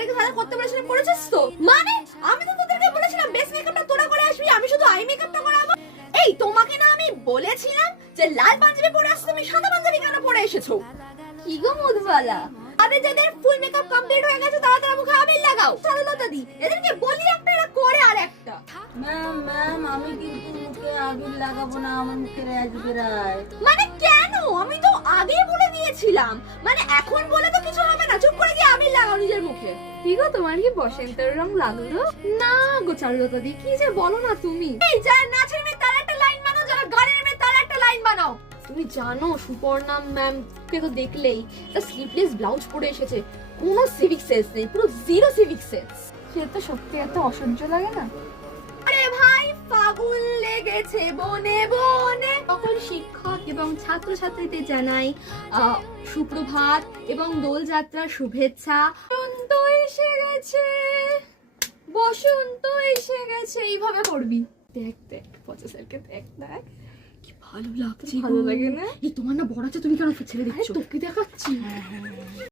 তোদেরকে সাজা করতে বলেছিলাম, করেছিস তো? মানে আমি তো তোদেরকে বলেছিলাম বেস মেকআপটা তোরা করে আসবি, আমি শুধু আই মেকআপটা করাবো। এই তোমাকে না আমি বলেছিলাম যে লাল পাঞ্জাবি পরে আসছো, তুমি সাদা পাঞ্জাবি কেন পরে এসেছো? কি গো মধুবালা, আরে যাদের ফুল মেকআপ কমপ্লিট হয়ে গেছে তারা তারা মুখে আবির লাগাও। চারুলতা দি এদেরকে বলি একটা, এরা করে আর একটা। ম্যাম ম্যাম আমি কিন্তু মুখে আবির লাগাবো না, আমার মুখে র্যাশ বেরায়। মানে কেন? আমি তো আগে বলে দিয়েছিলাম, মানে এখন বলে তো কিছু হবে না, চুপ করে গিয়ে আবির লাগাও নিজের মুখে। কি গো তোমার কি বসন্তের রং লাগলো? না গো চারুলতা দি, কি যে বলো না তুমি। এই যারা নাচের মেয়ে তার একটা লাইন বানাও, যারা গানের মেয়ে তার একটা লাইন বানাও। তুমি জানো সুপর্ণা ম্যাম কে তো দেখলেই একটা স্লিভলেস ব্লাউজ পরে এসেছে, কোনো সিভিক সেন্স নেই, পুরো জিরো সিভিক সেন্স। সে তো সত্যি এত অসহ্য লাগে না। আরে ভাই ফাগুন লেগেছে বনে বনে। সকল শিক্ষক এবং ছাত্রছাত্রীদের জানাই সুপ্রভাত এবং দোলযাত্রার শুভেচ্ছা। বসন্ত এসে গেছে, বসন্ত এসে গেছে, এইভাবে করবি। দেখ দেখ পচা স্যারকে দেখ দেখ, কি ভালো লাগছে, ভালো লাগে না? এই তোমার না বড় আছে, তুমি কেন ছেড়ে দিচ্ছ? তোকে দেখাচ্ছি।